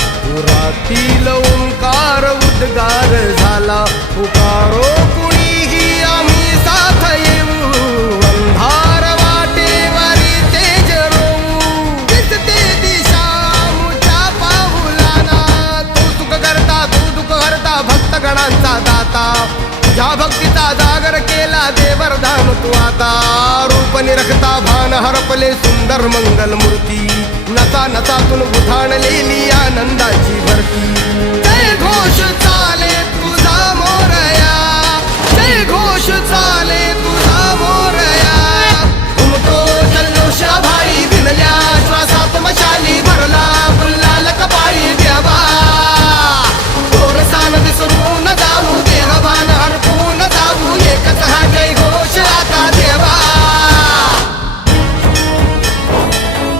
पुरातील ओंकार उद्गार झाला पुकारो कुणीही आम्ही साथ येऊ अंधार वाटेवरी तेज रोवू दिसते दिशा मुच्या पाऊलाना तू सुख करता तू दुःख हरता भक्तगणांचा दाता ज्या भक्तीचा जागर केला देवर धाम तू आता रूप निरखता भान हरपले सुंदर मंगल मूर्ती नसा नसातून उधाणलेली आनंदाची भरती जय घोष चाले तुझा मोरया जय घोष चाले तुझा मोरया